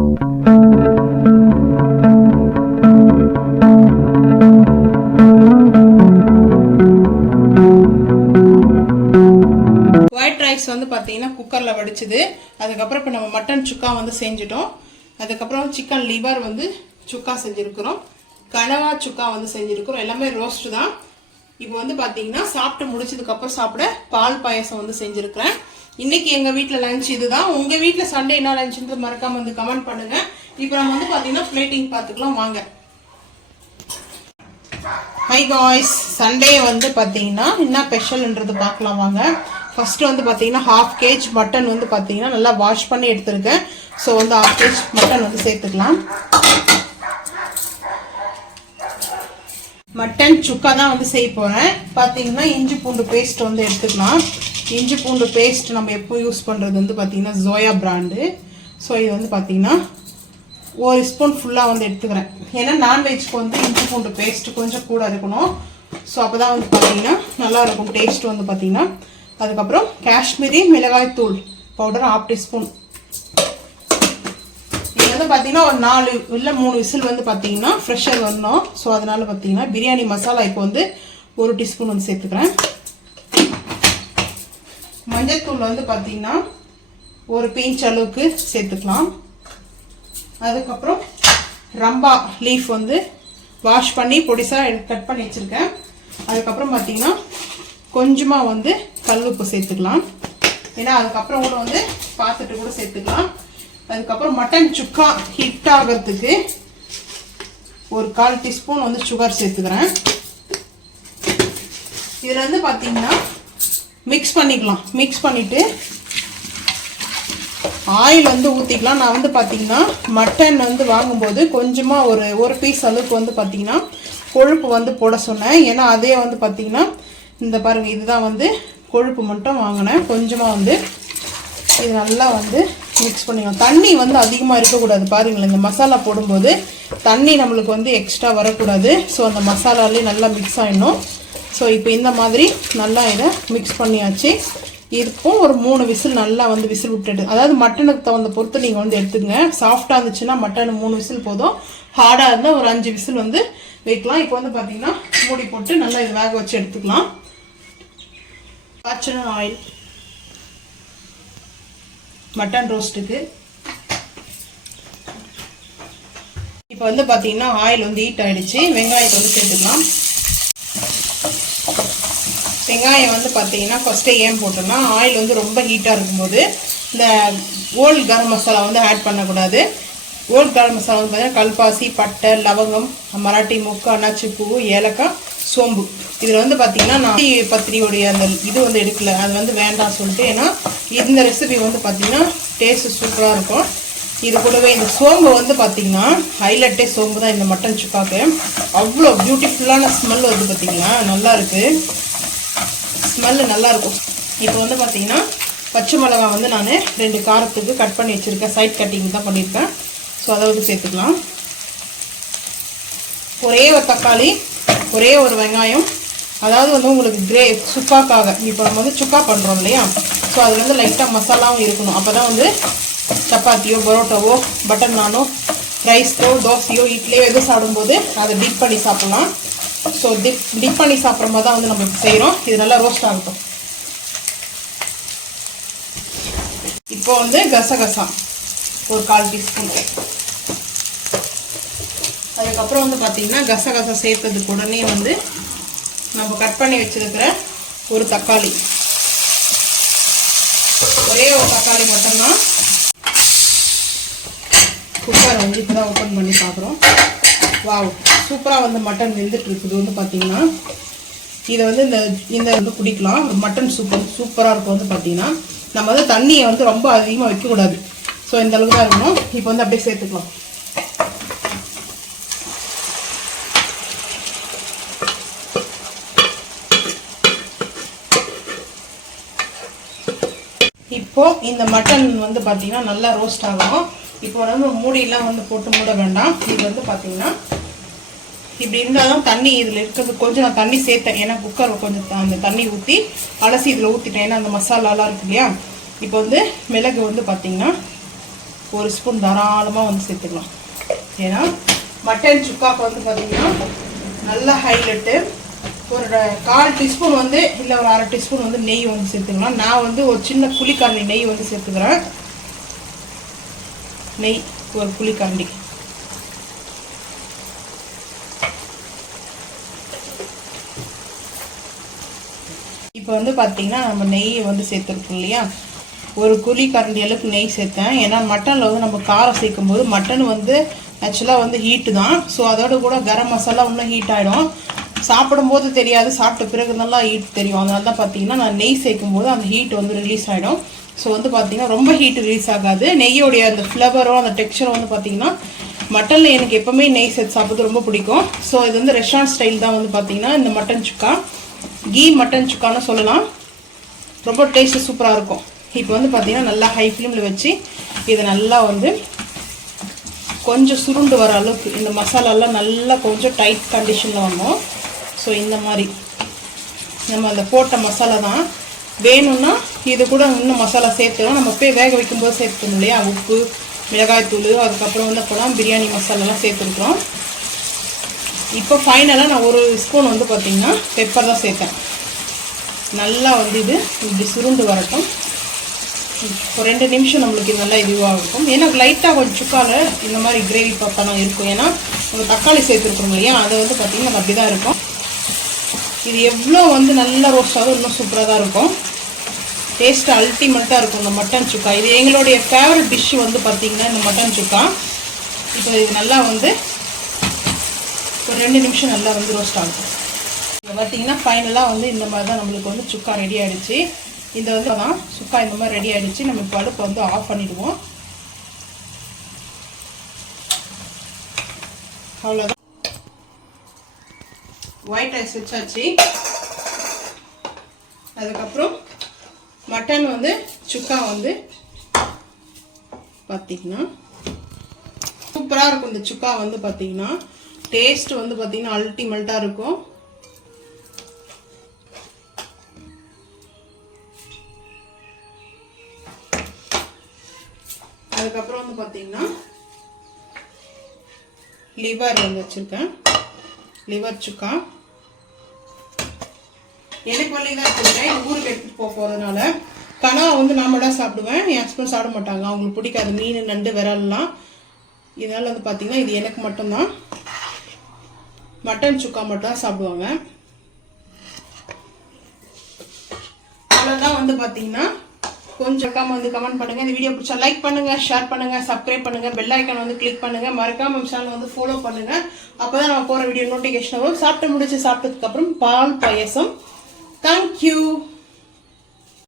White rice வந்து பார்த்தீங்கன்னா குக்கரில் வடிச்சுது. அதுக்கப்புறம் இப்போ நம்ம மட்டன் சுக்கா வந்து செஞ்சுட்டோம். அதுக்கப்புறம் சிக்கன் லிவர் வந்து சுக்கா செஞ்சுருக்கிறோம். கனவா சுக்கா வந்து செஞ்சுருக்கிறோம். எல்லாமே ரோஸ்ட்டு தான். இப்போ வந்து பார்த்தீங்கன்னா சாப்பிட்டு முடிச்சதுக்கப்புறம் சாப்பிட பால் பாயசம் வந்து செஞ்சுருக்கிறேன். இன்னைக்கு எங்கள் வீட்டில் லஞ்ச் இதுதான். உங்கள் வீட்டில் சண்டே என்ன லஞ்சுன்றது மறக்காம வந்து கமெண்ட் பண்ணுங்கள். இப்போ நம்ம வந்து பார்த்தீங்கன்னா பிளேட்டிங் பார்த்துக்கலாம் வாங்க. ஹை காய்ஸ், சண்டே வந்து பார்த்தீங்கன்னா என்ன ஸ்பெஷல்ன்றது பார்க்கலாம் வாங்க. ஃபர்ஸ்ட் வந்து பார்த்தீங்கன்னா 1/2 kg மட்டன் வந்து பார்த்தீங்கன்னா நல்லா வாஷ் பண்ணி எடுத்துருக்கேன். ஸோ வந்து 1/2 kg மட்டன் வந்து சேர்த்துக்கலாம். மட்டன் சுக்கா தான் வந்து செய்ய போகிறேன். பார்த்தீங்கன்னா இஞ்சி பூண்டு பேஸ்ட் வந்து எடுத்துக்கலாம். இஞ்சி பூண்டு பேஸ்ட் நம்ம எப்போ யூஸ் பண்ணுறது வந்து பார்த்தீங்கன்னா ஜோயா பிராண்டு. ஸோ இது வந்து பார்த்தீங்கன்னா 1 ஸ்பூன் ஃபுல்லாக வந்து எடுத்துக்கிறேன். ஏன்னா நான்வெஜ்க்கு வந்து இஞ்சி பூண்டு பேஸ்ட் கொஞ்சம் கூட இருக்கணும். ஸோ அப்போ தான் வந்து பார்த்தீங்கன்னா நல்லாயிருக்கும் டேஸ்ட் வந்து பார்த்தீங்கன்னா. அதுக்கப்புறம் காஷ்மீரி மிளகாய் தூள் பவுடர் 1/2 டீஸ்பூன். இது வந்து பார்த்தீங்கன்னா ஒரு 4 இல்லை 3 விசில் வந்து பார்த்தீங்கன்னா ஃப்ரெஷ்ஷர் வரணும். ஸோ அதனால பார்த்தீங்கன்னா பிரியாணி மசாலா இப்போ வந்து 1 டீஸ்பூன் வந்து சேர்த்துக்கிறேன். மஞ்சள் தூள் வந்து பார்த்தீங்கன்னா ஒரு பிஞ்ச் அளவுக்கு சேர்த்துக்கலாம். அதுக்கப்புறம் ரம்பா லீஃப் வந்து வாஷ் பண்ணி பொடிசாக கட் பண்ணி வச்சுருக்கேன். அதுக்கப்புறம் பார்த்தீங்கன்னா கொஞ்சமாக வந்து கல்லுப்பு சேர்த்துக்கலாம். ஏன்னா அதுக்கப்புறம் கூட வந்து பார்த்துட்டு கூட சேர்த்துக்கலாம். அதுக்கப்புறம் மட்டன் சுக்கா ஹிட் ஆகிறதுக்கு ஒரு 1/4 டீஸ்பூன் வந்து சுகர் சேர்த்துக்கிறேன். இதில் வந்து பார்த்தீங்கன்னா மிக்ஸ் பண்ணிக்கலாம். மிக்ஸ் பண்ணிவிட்டு ஆயில் வந்து ஊற்றிக்கலாம். நான் வந்து பார்த்தீங்கன்னா மட்டன் வந்து வாங்கும்போது கொஞ்சமாக ஒரு பீஸ் அளவுக்கு வந்து பார்த்தீங்கன்னா கொழுப்பு வந்து போட சொன்னேன். ஏன்னா அதே வந்து பார்த்தீங்கன்னா இந்த பாருங்கள் இதுதான் வந்து கொழுப்பு மட்டும் வாங்கினேன். கொஞ்சமாக வந்து இது நல்லா வந்து மிக்ஸ் பண்ணிக்கலாம். தண்ணி வந்து அதிகமாக இருக்கக்கூடாது. பாருங்களேன் இந்த மசாலா போடும்போது தண்ணி நம்மளுக்கு வந்து எக்ஸ்ட்ரா வரக்கூடாது. ஸோ அந்த மசாலாலே நல்லா மிக்ஸ் ஆகிடணும். ஸோ இப்போ இந்த மாதிரி நல்லா இதை மிக்ஸ் பண்ணியாச்சு. இதுக்கும் ஒரு 3 விசில் நல்லா வந்து விசில் விட்டுட்டு, அதாவது மட்டனுக்கு தகுந்த பொறுத்து நீங்கள் வந்து எடுத்துக்கங்க. சாஃப்டாக இருந்துச்சுன்னா மட்டன் 3 விசில் போதும். ஹார்டாக இருந்தால் ஒரு 5 விசில் வந்து வைக்கலாம். இப்போ வந்து பார்த்தீங்கன்னா மூடி போட்டு நல்லா இது வேக வச்சு எடுத்துக்கலாம். காய்ச்சின ஆயில் மட்டன் ரோஸ்ட்டுக்கு. இப்போ வந்து பார்த்தீங்கன்னா ஆயில் வந்து ஹீட் ஆகிடுச்சு. வெங்காயத்தை வந்து சேர்த்துக்கலாம். வெங்காயம் வந்து பார்த்தீங்கன்னா ஃபஸ்ட்டே ஏன் போட்டோம்னா ஆயில் வந்து ரொம்ப ஹீட்டாக இருக்கும்போது இந்த ஓல்டு கரம் மசாலா வந்து ஆட் பண்ணக்கூடாது. ஓல்டு கரம் மசாலா வந்து பார்த்தீங்கன்னா கல்பாசி, பட்டை, லவங்கம், மராட்டி மொக்கு, அன்னாச்சி பூ, ஏலக்காய், சோம்பு. இதில் வந்து பார்த்தீங்கன்னா நான் பத்திரியோடைய அந்த இது வந்து எடுக்கல. அது வந்து வேண்டாம் சொல்லிட்டு. ஏன்னா இந்த ரெசிபி வந்து பார்த்தீங்கன்னா டேஸ்ட்டு சூப்பராக இருக்கும். இது கூடவே இந்த சோம்பு வந்து பார்த்தீங்கன்னா ஹைலைட்டே சோம்பு தான் இந்த மட்டன் சுக்காக்கு. அவ்வளோ பியூட்டிஃபுல்லான ஸ்மெல் வந்து பார்த்தீங்கன்னா நல்லா இருக்குது. ஸ்மெல்லு நல்லாயிருக்கும். இப்போ வந்து பார்த்தீங்கன்னா பச்சை மிளகா வந்து நான் 2 காரத்துக்கு கட் பண்ணி வச்சுருக்கேன். சைட் கட்டிங் தான் பண்ணியிருக்கேன். ஸோ அதை வந்து சேர்த்துக்கலாம். ஒரே ஒரு தக்காளி, ஒரே ஒரு வெங்காயம். அதாவது வந்து உங்களுக்கு சுக்காக்காக இப்போ நம்ம வந்து சுக்கா பண்ணுறோம் இல்லையா. ஸோ அதில் வந்து லைட்டாக மசாலாவும் இருக்கணும். அப்போ தான் வந்து சப்பாத்தியோ பரோட்டாவோ பட்டர் நானோ ரைஸ்க்கோ தோசையோ இட்லியோ எதுவும் சாப்பிடும்போது அதை டிப் பண்ணி சாப்பிட்லாம். ஸோ டிப் பண்ணி சாப்பிட்ற மாதிரி தான் வந்து நம்ம செய்கிறோம். இது நல்லா ரோஸ்ட் ஆகட்டும். இப்போ வந்து கசகசா ஒரு 1/4 டீஸ்பூன். அதுக்கப்புறம் வந்து பார்த்தீங்கன்னா கசகசா சேர்த்ததுக்கு உடனே வந்து நம்ம கட் பண்ணி வச்சிருக்கிற ஒரு தக்காளி, ஒரே ஒரு தக்காளி மட்டும்தான். குக்கரை வந்து இப்போ தான் ஓப்பன் பண்ணி பார்க்குறோம். வாவ், சூப்பராக வந்து மட்டன் வெந்துட்டு இருக்குது. வந்து பார்த்தீங்கன்னா இதை வந்து இந்த வந்து குடிக்கலாம். மட்டன் சூப்பராக இருக்கும். வந்து பார்த்தீங்கன்னா நம்ம வந்து தண்ணியை வந்து ரொம்ப அதிகமாக வைக்கக்கூடாது. ஸோ இந்த அளவுக்கு தான் இருக்கணும். இப்போ வந்து அப்படியே சேர்த்துக்கலாம். இப்போ இந்த மட்டன் வந்து பார்த்தீங்கன்னா நல்லா ரோஸ்ட் ஆகும். இப்போ வந்து மூடியெல்லாம் வந்து போட்டு மூட வேண்டாம். இது வந்து பார்த்தீங்கன்னா இப்படி இருந்தால் தான் தண்ணி இதில் இருக்கிறது கொஞ்சம் நான் தண்ணி சேர்த்தேன். ஏன்னா குக்கர் கொஞ்சம் அந்த தண்ணி ஊற்றி அலசி இதில் ஊற்றிட்டேன். ஏன்னா அந்த மசாலாலாம் இருக்கு இல்லையா. இப்போ வந்து மிளகு வந்து பார்த்தீங்கன்னா ஒரு ஸ்பூன் தாராளமாக வந்து சேர்த்துக்கலாம். ஏன்னா மட்டன் சுக்காக்கு வந்து பார்த்தீங்கன்னா நல்லா ஹைலைட்டு. ஒரு 1/4 டீஸ்பூன் வந்து இல்லை ஒரு 1/2 டீஸ்பூன் வந்து நெய் வந்து சேர்த்துக்கலாம். நான் வந்து ஒரு சின்ன புளிக்கரண்டி நெய் வந்து சேர்த்துக்கிறேன். நெய் ஒரு புளிக்கரண்டி. இப்போ வந்து பார்த்தீங்கன்னா நம்ம நெய் வந்து சேர்த்துருக்கோம் இல்லையா, ஒரு குழிக்கரண்டி அளவுக்கு நெய் சேர்த்தேன். ஏன்னா மட்டனில் வந்து நம்ம காரம் சேர்க்கும் போது மட்டன் வந்து ஆக்சுவலாக வந்து ஹீட்டு தான். ஸோ அதோட கூட கரம் மசாலா இன்னும் ஹீட் ஆகிடும். சாப்பிடும்போது தெரியாது, சாப்பிட்ட பிறகு நல்லா ஹீட் தெரியும். அதனால தான் பார்த்தீங்கன்னா நான் நெய் சேர்க்கும் போது அந்த ஹீட் வந்து ரிலீஸ் ஆகிடும். ஸோ வந்து பார்த்தீங்கன்னா ரொம்ப ஹீட் ரிலீஸ் ஆகாது. நெய்யோடைய அந்த ஃப்ளவரும் அந்த டெக்ஸ்சரும் வந்து பார்த்தீங்கன்னா மட்டனில் எனக்கு எப்போவுமே நெய் சேர்த்து சாப்பிட்றது ரொம்ப பிடிக்கும். ஸோ இது வந்து ரெஸ்டாரண்ட் ஸ்டைல் தான் வந்து பார்த்தீங்கன்னா இந்த மட்டன் சுக்கா, கீ மட்டன் சுக்கான்னு சொல்லலாம். ரொம்ப டேஸ்ட்டு சூப்பராக இருக்கும். இப்போ வந்து பார்த்தீங்கன்னா நல்லா ஹை ஃப்ளேமில் வச்சு இதை நல்லா வந்து கொஞ்சம் சுருண்டு வர அளவுக்கு இந்த மசாலாலாம் நல்லா கொஞ்சம் டைட் கண்டிஷனில் வரணும். ஸோ இந்த மாதிரி நம்ம அந்த போட்ட மசாலா தான். வேணும்னா இது கூட இன்னும் மசாலா சேர்த்துக்கலாம். நம்ம போய் வேக வைக்கும்போது சேர்த்துக்கணும் இல்லையா, உப்பு, மிளகாய்த்தூள், அதுக்கப்புறம் வந்து அப்போலாம் பிரியாணி மசாலாலாம் சேர்த்துருக்குறோம். இப்போ ஃபைனலாக நான் ஒரு ஸ்பூன் வந்து பார்த்திங்கன்னா பெப்பர் தான் சேர்த்தேன். நல்லா வந்து இது இப்படி சுருண்டு வரட்டும். ஒரு 2 நிமிஷம் நம்மளுக்கு நல்லா இதுவாக இருக்கும். ஏன்னா லைட்டாக கொஞ்சம் சுக்காவில் இந்த மாதிரி கிரேவி பக்கம் இருக்கும். ஏன்னா நம்ம தக்காளி சேர்த்துருக்கோம் இல்லையா, அதை வந்து பார்த்திங்கன்னா அப்படி தான் இருக்கும். இது எவ்வளோ வந்து நல்லா ரோஸ்ட் ஆகும் இன்னும் சூப்பராக தான் இருக்கும். டேஸ்ட்டு அல்டிமேட்டாக இருக்கும் இந்த மட்டன் சுக்கா. இது எங்களுடைய ஃபேவரட் டிஷ்ஷு வந்து பார்த்திங்கன்னா இந்த மட்டன் சுக்கா. இப்போ இது நல்லா வந்து ஒரு 2 நிமிஷம் நல்லா வந்து ரோஸ்ட் ஆகும். இப்போ பார்த்திங்கன்னா ஃபைனலாக வந்து இந்த மாதிரி தான் நம்மளுக்கு வந்து சுக்கா ரெடி ஆகிடுச்சு. இந்த வந்து தான் சுக்கா இந்த மாதிரி ரெடி ஆகிடுச்சு. நம்ம இப்போ அடுப்பை வந்து ஆஃப் பண்ணிவிடுவோம். அவ்வளோதான். ஒயிட் ரைஸ் வச்சாச்சு. அதுக்கப்புறம் மட்டன் வந்து சுக்கா வந்து பார்த்திங்கன்னா சூப்பராக இருக்கும். இந்த சுக்கா வந்து பார்த்திங்கன்னா டேஸ்ட் வந்து பார்த்திங்கன்னா அல்டிமேட்டாக இருக்கும். அதுக்கப்புறம் வந்து பார்த்தீங்கன்னா லிவர் வந்து வச்சுருக்கேன். லிவர் சுக்கா எனக்கு வழி தான் வச்சுருக்கேன். ஊருக்கு எடுத்துகிட்டு போகிறதுனால கனவா வந்து நான் மட்டும் சாப்பிடுவேன். என் ஹஸ்பண்ட் சாப்பிட மாட்டாங்க, அவங்களுக்கு பிடிக்காது மீன், நண்டு, விரல்லாம். இதனால் வந்து பார்த்தீங்கன்னா இது எனக்கு மட்டும்தான். மட்டன் சுக்கா மட்டும் தான் சாப்பிடுவாங்க. அவ்வளோதான். வந்து பார்த்தீங்கன்னா கொஞ்சம் வந்து கமெண்ட் பண்ணுங்க. இந்த வீடியோ பிடிச்சா லைக் பண்ணுங்க, ஷேர் பண்ணுங்க, சப்ஸ்கிரைப் பண்ணுங்க, பெல் ஐக்கான் வந்து கிளிக் பண்ணுங்க, மறக்காம சேனல் வந்து ஃபாலோ பண்ணுங்க. அப்பதான் நம்ம போற வீடியோ நோட்டிபிகேஷன் வரும். சாப்பிட்டு முடிச்சு சாப்பிட்டதுக்கு அப்புறம் பால் பாயசம். தேங்க்யூ.